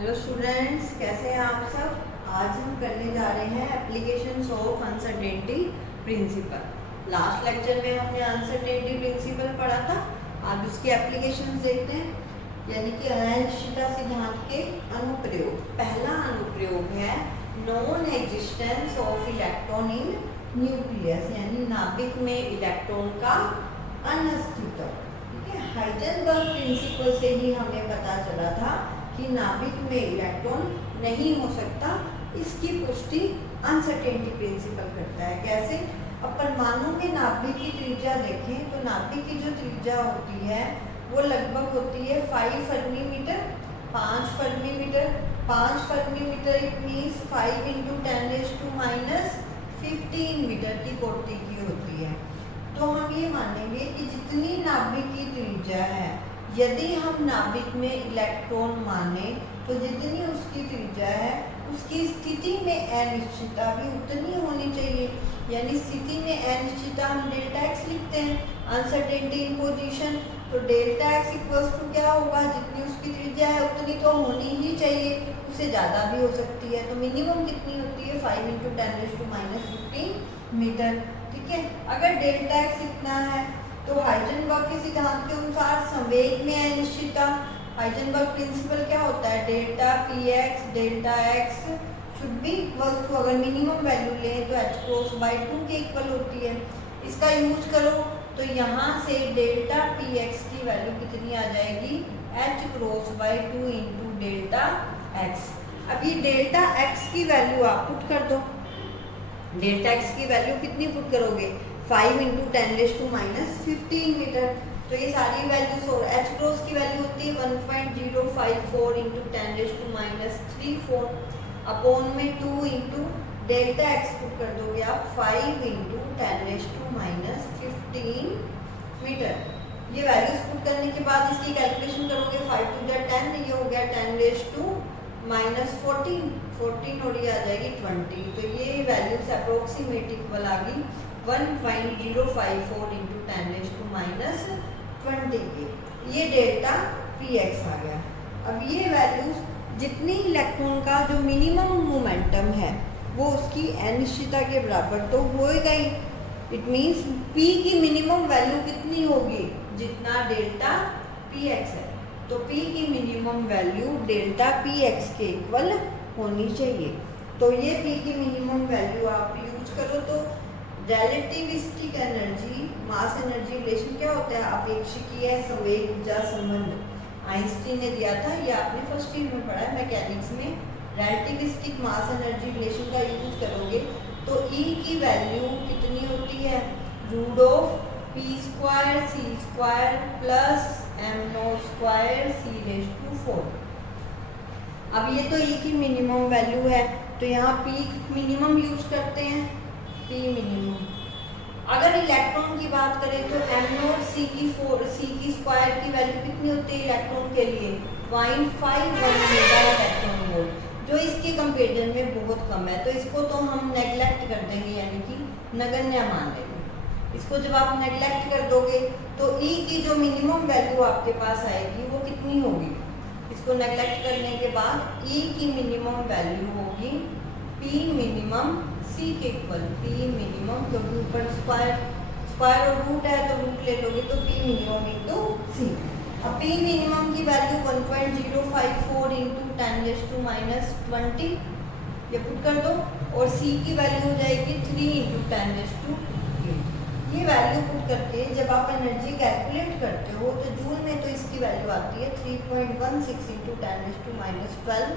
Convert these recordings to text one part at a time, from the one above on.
Hello students, कैसे हैं आप सब। आज हम करने जा रहे हैं applications of uncertainty principle. Last lecture में हमने अनसर्टेनिटी प्रिंसिपल पढ़ा था। आज उसके एप्लीकेशंस देखते हैं, यानी कि अनिश्चितता सिद्धांत के अनुप्रयोग। पहला अनुप्रयोग है non existence of electron in nucleus, यानी नाभिक में इलेक्ट्रॉन का अनस्तित्व। ठीक है, हाइजेनबर्ग प्रिंसिपल से ही हमें पता चला था कि नाभिक में इलेक्ट्रॉन नहीं हो सकता। इसकी पुष्टि अनसर्टेनिटी प्रिंसिपल करता है। कैसे? अब परमाणु में नाभिक की त्रिज्या देखें तो नाभिक की जो त्रिज्या होती है वो लगभग होती है 5 fermi metre, 5 fermi metre. 5 fermi metre it means 5 into 10⁻15 metre की कोटि की होती है। तो हम ये मानेंगे कि जितनी नाभिक की त्रिज्या है, यदि हम नाभिक में इलेक्ट्रॉन माने तो जितनी उसकी त्रिज्या है उसकी स्थिति में अनिश्चितता भी उतनी होनी चाहिए। यानी स्थिति में अनिश्चितता हम डेल्टा एक्स लिखते हैं, अनसर्टेनिटी इन पोजीशन। तो डेल्टा एक्स इक्वल्स टू क्या होगा, जितनी उसकी त्रिज्या है उतनी तो होनी ही चाहिए, उससे ज़्यादा भी हो सकती है। तो मिनिमम कितनी होती है 5 इंटू 10⁻15 मीटर। ठीक है, अगर डेल्टा एक्स इतना है तो हाइजेनबर्ग के सिद्धांत के अनुसार संवेग में अनिश्चितता, हाइजेनबर्ग प्रिंसिपल क्या होता है, delta P X delta X should be equal to, अगर मिनिमम वैल्यू लें तो h क्रॉस बाई 2 के इक्वल होती है। इसका यूज करो तो यहाँ से डेल्टा पी एक्स की वैल्यू कितनी आ जाएगी, h cross by 2 into delta x. अब ये डेल्टा एक्स की वैल्यू आप पुट कर दो। डेल्टा एक्स की वैल्यू कितनी पुट करोगे, 5 इंटू 10⁻15 मीटर। तो ये सारी वैल्यूज और एच क्रॉस की वैल्यू होती है 1.054 इंटू 10⁻34 अपॉन में 2 इंटू डेल्टा एक्स पुट कर दोगे आप 5 इंटू 10⁻15 मीटर। ये वैल्यूज पुट करने के बाद इसकी कैलकुलेशन करोगे, 5 टू 10, ये हो गया 10⁻14 और ये आ जाएगी 20। तो ये वैल्यूज अप्रोक्सीमेट इक्वल आ गई 1.054 इंटू 10⁻20 के। ये डेल्टा पी एक्स आ गया। अब ये वैल्यूज जितनी इलेक्ट्रॉन का जो मिनिमम मोमेंटम है वो उसकी अनिश्चितता के बराबर तो होएगा ही। इट मीन्स पी की मिनिमम वैल्यू कितनी होगी, जितना डेल्टा पी एक्स है। तो पी की minimum value delta P x के इक्वल होनी चाहिए। तो ये पी की मिनिमम वैल्यू आप यूज करो तो रिलेटिविस्टिक एनर्जी मास एनर्जी रिलेशन क्या होता है, अपेक्षिकीय संवेग ऊर्जा संबंध आइंस्टीन ने दिया था। ये आपने फर्स्ट ईयर में पढ़ा है मैकेनिक्स में। रिलेटिविस्टिक मास एनर्जी रिलेशन का यूज करोगे तो E की वैल्यू कितनी होती है, root of P square C square plus M naught square C raise to 4। अब ये तो E की मिनिमम वैल्यू है, तो यहाँ P मिनिमम यूज करते हैं, P मिनिमम। अगर इलेक्ट्रॉन की बात करें तो एम नॉट सी की स्क्वायर की वैल्यू कितनी होती है इलेक्ट्रॉन के लिए, 0.51 मेगा इलेक्ट्रॉन वोल्ट, जो इसके कंपेरिजन में बहुत कम है। तो इसको तो हम नेग्लेक्ट कर देंगे, यानी कि नगण्य मान लेंगे। इसको जब आप नेग्लेक्ट कर दोगे तो E की जो मिनिमम वैल्यू आपके पास आएगी वो कितनी होगी, इसको नेग्लेक्ट करने के बाद E की मिनिमम वैल्यू होगी P मिनिमम C के इक्वल, P मिनिमम, क्योंकि ऊपर स्क्वायर और रूट है तो रूट ले लोगे तो P मिनिमम इंटू C। अब P मिनिमम की वैल्यू 1.054 इंटू 10⁻20 ये पुट कर दो, और C की वैल्यू हो जाएगी 3 इंटू 10⁻8। ये वैल्यू पुट करके जब आप एनर्जी कैलकुलेट करते हो तो जूल में तो इसकी वैल्यू आती है 3.16 इंटू 10⁻12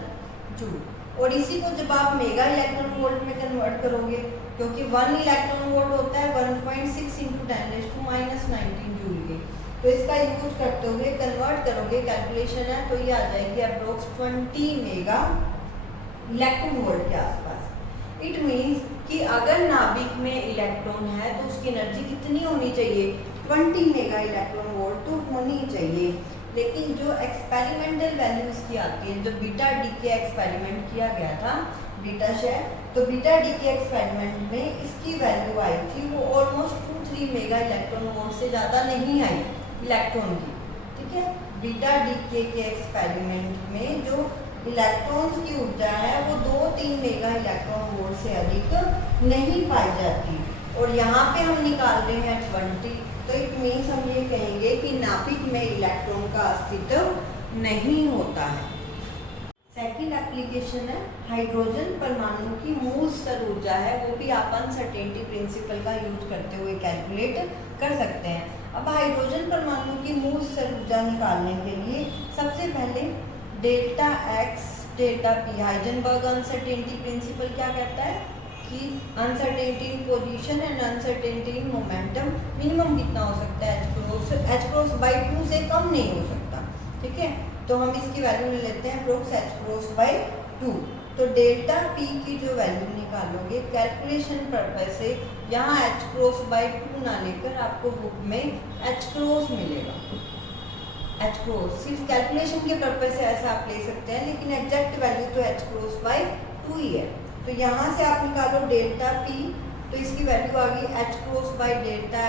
जूल। और इसी को जब आप मेगा इलेक्ट्रॉन वोल्ट में कन्वर्ट करोगे, क्योंकि 1 इलेक्ट्रॉन वोल्ट होता है 1.6 इंटू 10⁻19 जूल के, तो इसका यूज करते हुए कन्वर्ट करोगे, कैलकुलेशन है तो ये आ जाएगी अप्रोक्स 20 मेगा इलेक्ट्रॉन वोल्ट के आसपास। इट मीन्स कि अगर नाभिक में इलेक्ट्रॉन है तो उसकी एनर्जी कितनी होनी चाहिए, 20 मेगा इलेक्ट्रॉन वोल्ट तो होनी चाहिए। लेकिन जो एक्सपेरिमेंटल वैल्यू इसकी आती है, जो बीटा डीके एक्सपेरिमेंट किया गया था बीटा शेयर, तो बीटा डीके एक्सपेरिमेंट में इसकी वैल्यू आई थी वो ऑलमोस्ट 2-3 मेगा इलेक्ट्रॉन वोल्ट से ज़्यादा नहीं आई इलेक्ट्रॉन की। ठीक है, बीटा डीके के एक्सपेरिमेंट में जो इलेक्ट्रॉन्स की ऊर्जा है वो 2-3 मेगा इलेक्ट्रॉन वोल्ट से अधिक नहीं पाई जाती। और यहाँ पे हम निकाल रहे हैं 20, तो इट मीन्स हम ये कहेंगे कि नाभिक में इलेक्ट्रॉन का अस्तित्व नहीं होता है। सेकंड एप्लीकेशन है हाइड्रोजन परमाणु की मूल स्तर ऊर्जा है, वो भी आप अनसर्टेनिटी प्रिंसिपल का यूज करते हुए कैलकुलेट कर सकते हैं। अब हाइड्रोजन परमाणु की मूल स्तर ऊर्जा निकालने के लिए सबसे पहले delta x delta P, Heisenberg uncertainty principle क्या कहता है कि uncertainty in position and uncertainty in momentum minimum कितना हो सकता है, एच क्रॉस बाई 2 से कम नहीं हो सकता। ठीक है, तो हम इसकी वैल्यू ले लेते हैं अप्रोक्स एच क्रॉस बाई 2। तो डेल्टा पी की जो वैल्यू निकालोगे कैलकुलेशन पर्पज से यहाँ एच क्रॉस बाई 2 ना लेकर आपको बुक में एच क्रॉस मिलेगा। एच क्रॉस सिर्फ कैलकुलेशन के पर्पज से ऐसा आप ले सकते हैं, लेकिन एग्जैक्ट वैल्यू तो एच क्रॉस बाई 2 ही है। तो यहाँ से आप निकालो डेल्टा पी, तो इसकी वैल्यू आ गई H cross by delta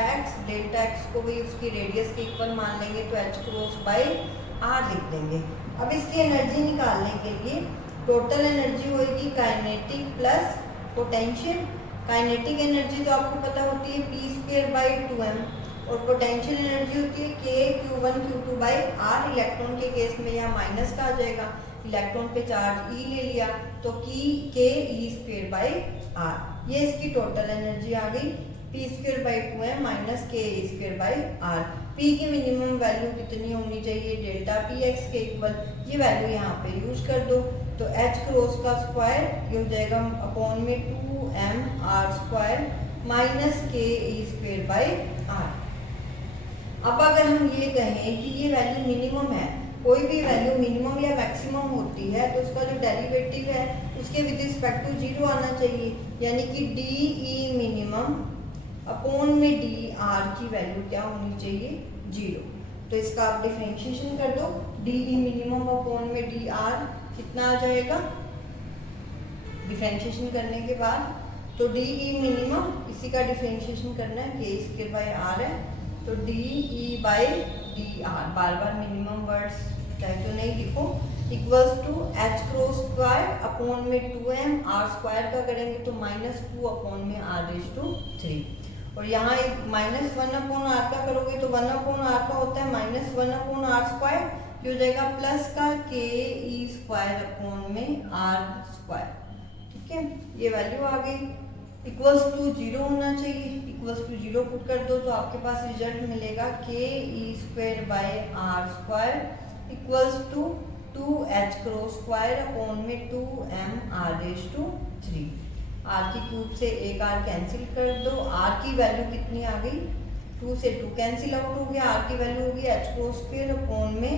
x को भी उसकी रेडियस के इक्वल मान लेंगे तो एच क्रॉस बाई आर लिख देंगे। अब इसकी एनर्जी निकालने के लिए टोटल एनर्जी होगी kinetic plus potential. Kinetic energy तो आपको पता होती है पी स्क्वायर बाई 2m, और पोटेंशियल एनर्जी होती है के Q1 Q2 by R. Electron के केस में यहाँ माइनस का आ जाएगा, इलेक्ट्रॉन पे चार्ज ई ले लिया तो के ई स्क्वायर बाई आर। ये इसकी टोटल एनर्जी आ गई P square by 2m minus के E square by are. P की मिनिमम वैल्यू कितनी होनी चाहिए, डेल्टा पी एक्स के इक्वल, ये वैल्यू यहाँ पे यूज कर दो। तो एच क्रॉस का स्क्वायर ये हो जाएगा अपॉन में 2m आर स्क्वायर माइनस के ई स्क्वायर बाई आर। अब अगर हम ये कहें कि ये वैल्यू मिनिमम है, कोई भी वैल्यू मिनिमम या मैक्सिमम होती है तो उसका जो डेरिवेटिव है उसके विद रिस्पेक्ट टू 0 आना चाहिए, यानी कि डी ई मिनिमम अपॉन में डी आर की वैल्यू क्या होनी चाहिए, 0। तो इसका आप डिफरेंशिएशन कर दो, डी ई मिनिमम अपॉन में डी आर कितना आ जाएगा डिफरेंशिएशन करने के बाद। तो डी ई मिनिमम इसी का डिफरेंशिएशन करना है, के स्क्वायर बाई आर है, तो D E by D R, बार बार मिनिमम वर्ड्स चाहे तो नहीं लिखो, equals to H cross square upon में 2m आर स्क्वायर का करेंगे तो -2 अपॉन में r रेज़ टू 3। और यहाँ -1 अपॉन आर का करोगे तो 1 अपॉन आर का होता है -1 अपॉन आर स्क्वायर, ये हो जाएगा प्लस का के ई स्क्वायर अपॉन में आर स्क्वायर। ठीक है, ये वैल्यू आ गई, इक्वल्स टू 0 होना चाहिए, इक्वल्स टू 0 पुट कर दो तो आपके पास रिजल्ट मिलेगा के E square by R square equals to 2h cross square upon में 2m r raise to 3। r की क्यूब से एक r कैंसिल कर दो, r की वैल्यू कितनी आ गई, 2 से 2 कैंसिल आउट हो गया, r की वैल्यू होगी h क्रॉस स्क्वायर अपॉन में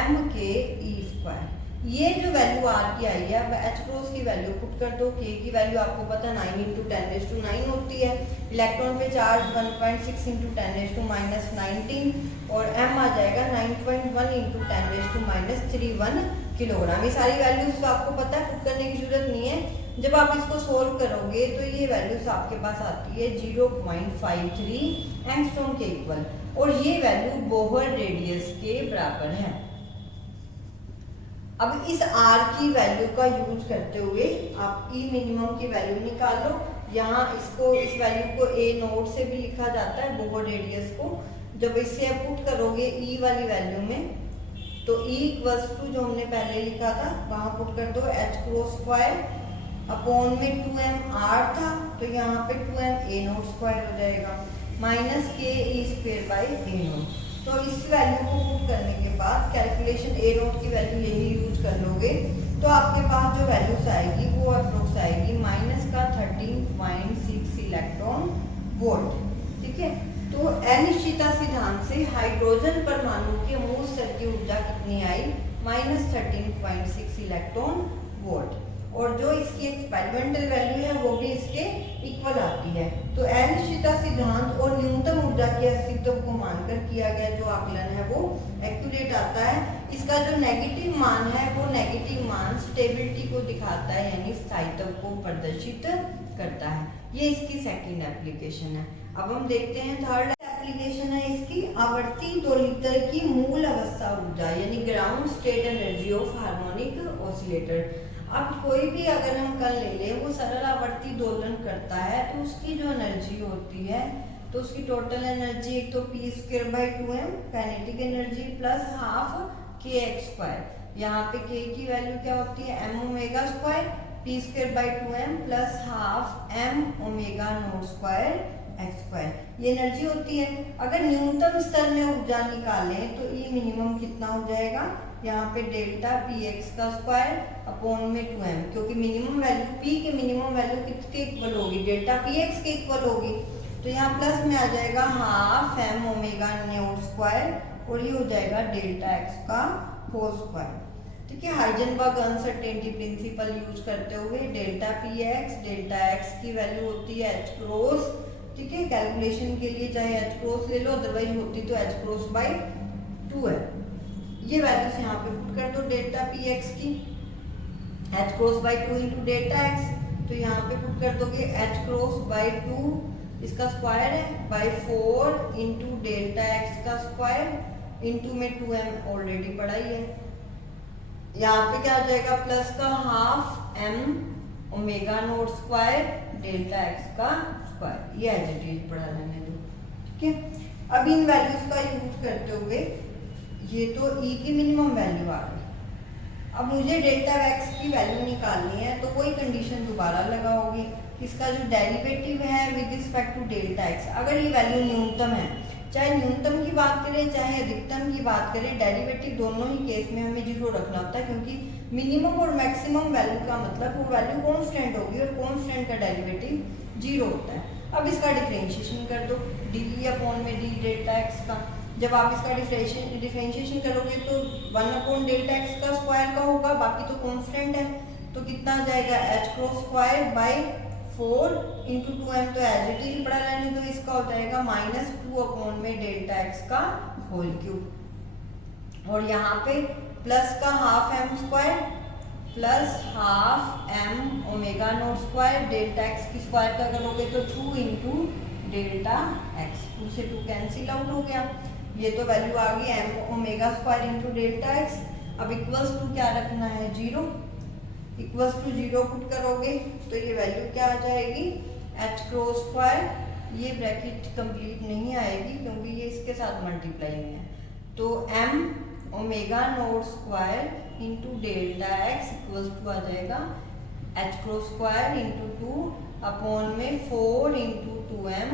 m के ई स्क्वायर। ये जो वैल्यू r की आई है अब h क्रॉस की वैल्यू पुट कर दो, k की वैल्यू आपको पता 9 × 10⁻⁹ होती है, इलेक्ट्रॉन पे चार्ज 1.6 × 10⁻⁻19 और m आ जाएगा 9.1 × 10⁻31 किलोग्राम। ये सारी वैल्यूज तो आपको पता है, पुट करने की जरूरत नहीं है। जब आप इसको सोल्व करोगे तो ये वैल्यूज आपके पास आती है 0.53 एंगस्ट्रॉम के इक्वल, और ये वैल्यू बोहर रेडियस के बराबर है। अब इस r की वैल्यू का यूज करते हुए आप e मिनिमम की वैल्यू निकालो। यहाँ इसको इस वैल्यू को a नोट से भी लिखा जाता है बोहर रेडियस को। जब इससे आप पुट करोगे e वाली वैल्यू में तो e इक्वल्स टू जो हमने पहले लिखा था वहाँ पुट कर दो h क्रॉस स्क्वायर अपॉन में 2m r था तो यहाँ पे 2m a नोट स्क्वायर हो जाएगा माइनस के E square by a note. तो इस वैल्यू को पुट करने के बाद कैलकुलेशन ए नोट की वैल्यू यही यूज कर लोगे तो आपके पास जो वैल्यूज आएगी वो अप्रोक्स आएगी -13.6 इलेक्ट्रॉन वोल्ट। ठीक है, तो अनिश्चितता सिद्धांत से हाइड्रोजन परमाणु के मूल स्तर की ऊर्जा कितनी आई, -13.6 इलेक्ट्रॉन वोल्ट, और जो इसकी एक्सपेरिमेंटल वैल्यू है वो भी इसके इक्वल आती है। तो अनिश्चितता सिद्धांत और न्यूनतम ऊर्जा के अस्तित्व को मानकर किया गया जो आकलन है वो एक्यूरेट आता है। इसका जो नेगेटिव मान है वो नेगेटिव मान स्टेबिलिटी को दिखाता है, यानी स्थायित्व को प्रदर्शित करता है। ये इसकी सेकंड एप्लीकेशन है। अब हम देखते हैं थर्ड एप्लीकेशन है इसकी, आवर्ती दोलित्र की मूल अवस्था ऊर्जा यानी ground state energy of harmonic oscillator. अब कोई भी अगर हम कण ले लें, वो सरल आवर्ती दोलन करता है तो उसकी जो एनर्जी होती है, तो उसकी टोटल एनर्जी एक तो p²/2m kinetic energy plus half kx²। यहाँ पे k की वैल्यू क्या होती है m⍵², p²/2m plus half m⍵02 x², ये एनर्जी होती है। अगर न्यूनतम स्तर में ऊर्जा निकालें तो E मिनिमम कितना हो जाएगा, यहाँ पे डेल्टा px² अपॉन में 2m, क्योंकि मिनिमम वैल्यू p के मिनिमम वैल्यू किसके इक्वल होगी, डेल्टा px के इक्वल होगी। तो यहाँ प्लस में आ जाएगा हाफ m⍵02 और ये हो जाएगा डेल्टा x का होल स्क्वायर। ठीक है, हाइजेनबर्ग अनसर्टेनिटी प्रिंसिपल यूज करते हुए डेल्टा x की वैल्यू होती है h क्रॉस। ठीक है, कैलकुलेशन के लिए चाहे h क्रॉस ले लो, अदरवाइज होती तो h क्रॉस/2 है। ये वैल्यूज यहाँ पे पुट कर दो डेल्टा px की, h क्रॉस/2 इंटू डेल्टा x, तो यहाँ पे पुट कर दोगे h क्रॉस/2 इसका स्क्वायर है बाई 4 इंटू डेल्टा x का स्क्वायर इंटू में 2m ऑलरेडी पढ़ा ही है। यहाँ पे क्या आ जाएगा प्लस का हाफ m⍵02 डेल्टा x का स्क्वायर, ये एज इट इज पढ़ा लेने दो। ठीक है, अब इन वैल्यूज का यूज करते हुए ये तो E की मिनिमम वैल्यू आ गई। अब मुझे डेल्टा x की वैल्यू निकालनी है, तो वही कंडीशन दोबारा लगाओगे, इसका जो डेरिवेटिव है with respect to delta x, अगर ये वैल्यू न्यूनतम है, चाहे न्यूनतम की बात करें चाहे अधिकतम की बात करें, डेरिवेटिव दोनों ही केस में हमें 0 रखना होता है, क्योंकि मिनिमम और मैक्सिमम वैल्यू का मतलब वो वैल्यू कांस्टेंट होगी और कांस्टेंट का डेरिवेटिव 0 होता है। अब इसका डिफरेंशिएशन कर दो डी अपॉन में डी डेल्टा x का। जब आप इसका डिफरेंशिएशन करोगे तो 1 अपॉन डेल्टा x का स्क्वायर का होगा, बाकी तो कांस्टेंट है, तो कितना आ जाएगा h cross square by 4 into 2m, तो एज इट इज पढ़ा रहने दो, इसका हो जाएगा -2 अपॉन में डेल्टा x का होल क्यूब, और यहाँ पे प्लस का half m² plus half m⍵02 delta x की स्क्वायर का करोगे तो 2 इंटू डेल्टा x, 2 से 2 कैंसिल आउट हो गया, ये तो वैल्यू आ गई m⍵² इंटू डेल्टा x। अब इक्वल्स टू क्या रखना है 0, इक्वल्स टू 0 पुट करोगे तो ये वैल्यू क्या आ जाएगी h क्रॉस स्क्वायर, ये ब्रैकेट कंप्लीट नहीं आएगी क्योंकि ये इसके साथ मल्टीप्लाई में है, तो m⍵02 into delta x equals to आ जाएगा h cross square into 2 upon में 4 इंटू 2m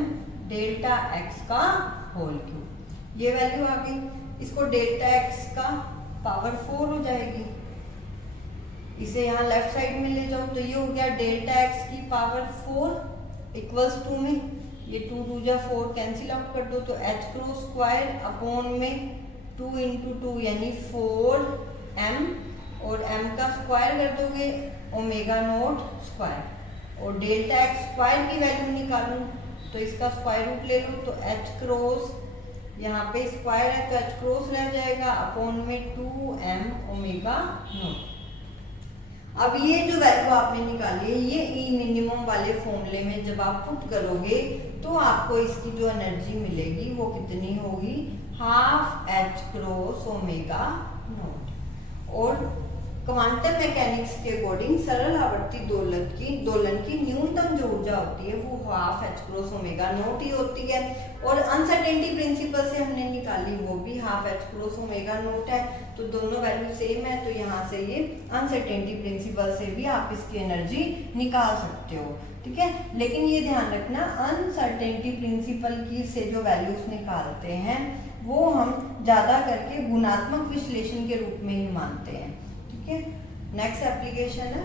डेल्टा x का होल क्यूब, ये वैल्यू आ गई। इसको डेल्टा x का पावर 4 हो जाएगी, इसे यहाँ लेफ्ट साइड में ले जाओ तो ये हो गया डेल्टा x की पावर 4 इक्वल्स टू में ये 2 2 जा 4 कैंसिल आउट कर दो, तो h क्रॉस स्क्वायर अपॉन में 2 इंटू 2 यानी 4m, और m का स्क्वायर कर दोगे ⍵02, और डेल्टा x स्क्वायर की वैल्यू निकालो तो इसका स्क्वायर रूट ले लो, तो h क्रॉस यहाँ पे स्क्वायर है तो h क्रॉस रह जाएगा अपॉन में 2m⍵0। अब ये जो वैल्यू आपने निकाली है ये E मिनिमम वाले फॉर्मूले में जब आप पुट करोगे तो आपको इसकी जो एनर्जी मिलेगी वो कितनी होगी, हाफ h क्रॉस ⍵0। और क्वांटम मैकेनिक्स के अकॉर्डिंग सरल आवर्ती दोलन की न्यूनतम जो ऊर्जा होती है वो हाफ h क्रॉस ⍵0 ही होती है, और अनसर्टेनिटी प्रिंसिपल से हमने निकाली वो भी हाफ h क्रॉस ⍵0 है, तो दोनों वैल्यू सेम है, तो यहाँ से ये अनसर्टेनिटी प्रिंसिपल से भी आप इसकी एनर्जी निकाल सकते हो। ठीक है, लेकिन ये ध्यान रखना अनसर्टेनिटी प्रिंसिपल की से जो वैल्यूज निकालते हैं वो हम ज्यादा करके गुणात्मक विश्लेषण के रूप में ही मानते हैं। ठीक है, नेक्स्ट एप्लीकेशन है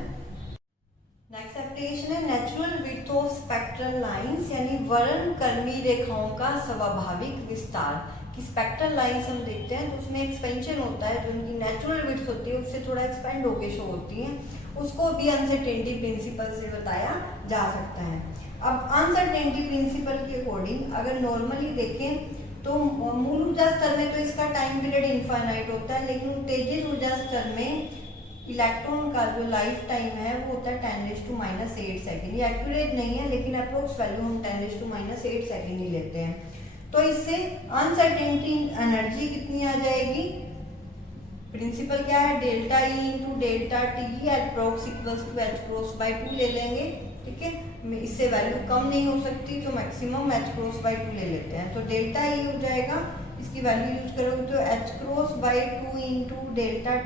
natural width of spectral lines, यानी वर्णक्रमीय रेखाओं का स्वाभाविक विस्तार। कि स्पेक्ट्रल लाइंस हम देखते हैं तो उसमें एक्सपेंशन होता है, जो उनकी नेचुरल विड्थ होती है उससे थोड़ा एक्सपेंड होके शो होती है, उसको भी अनसर्टेनिटी प्रिंसिपल से बताया जा सकता है। अब अनसर्टेनिटी प्रिंसिपल के अकॉर्डिंग अगर नॉर्मली देखें तो मूल ऊर्जा स्तर में तो इसका टाइम पीरियड इनफाइनाइट होता है, लेकिन उत्तेजित ऊर्जा स्तर में इलेक्ट्रॉन का जो लाइफ टाइम है वो होता है 10⁻⁸ सेकेंड। ये एक्यूरेट नहीं है लेकिन अप्रोक्स वैल्यू हम 10⁻⁸ सेकेंड ही लेते हैं। तो इससे अनसर्टेनिटी एनर्जी कितनी आ जाएगी, प्रिंसिपल क्या है, delta E into delta T approx equals to h cross by 2 ले लेंगे, ठीक है। इससे वैल्यू कम नहीं हो सकती तो मैक्सिमम h क्रॉस बाई 2 ले लेते हैं। तो डेल्टा ई हो जाएगा, इसकी वैल्यू यूज करोगे तो h cross by 2 into delta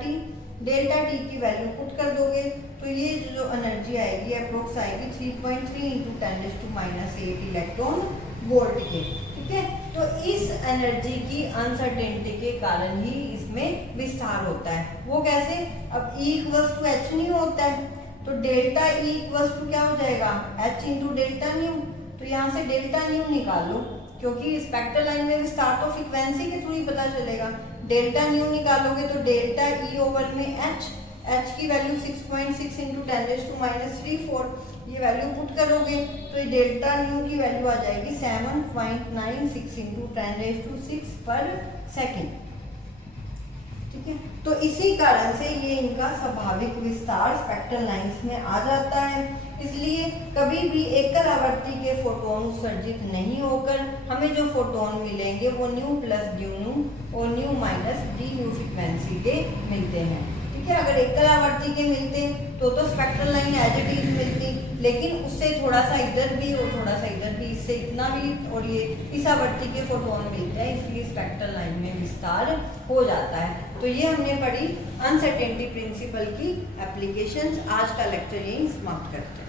T की वैल्यू पुट कर दोगे तो ये जो एनर्जी आएगी अप्रोक्स आएगी 3.3 इंटू 10⁻⁸ इलेक्ट्रॉन वोल्ट के, ठीक है। तो इस एनर्जी की अनसर्टेनिटी के कारण ही इसमें विस्तार होता है। वो कैसे, अब E इक्वल्स टू एच नहीं होता है तो डेल्टा E इक्वल्स टू क्या हो जाएगा, h इंटू डेल्टा न्यू। तो यहाँ से डेल्टा न्यू निकाल लो क्योंकि स्पेक्ट्रल लाइन में विस्तार तो फ्रीक्वेंसी के थ्रू ही पता चलेगा। डेल्टा न्यू निकालोगे तो डेल्टा ई ओवर में h की वैल्यू 6.6 इंटू 10⁻⁴ ये वैल्यू पुट करोगे तो ये डेल्टा न्यू की वैल्यू आ जाएगी 7.96 इंटू 10⁶ पर सेकेंड, ठीक है। तो इसी कारण से ये इनका स्वाभाविक विस्तार स्पेक्ट्रल लाइंस में आ जाता है। इसलिए कभी भी एकल आवर्ती के फोटोन उत्सर्जित नहीं होकर हमें जो फोटोन मिलेंगे वो न्यू प्लस ड्यू न्यू और new minus D new frequency के मिलते हैं, ठीक है। अगर एकल आवर्ती के मिलते तो spectral line as it is मिलती, लेकिन उससे थोड़ा सा इधर भी और थोड़ा सा इधर भी, इससे इतना भी और ये इस आवर्ती के फोटोन मिलते हैं, इसलिए स्पेक्ट्रल लाइन में विस्तार हो जाता है। तो ये हमने पढ़ी अनसर्टेनिटी प्रिंसिपल की एप्लीकेशंस। आज का लेक्चर यही समाप्त करते हैं।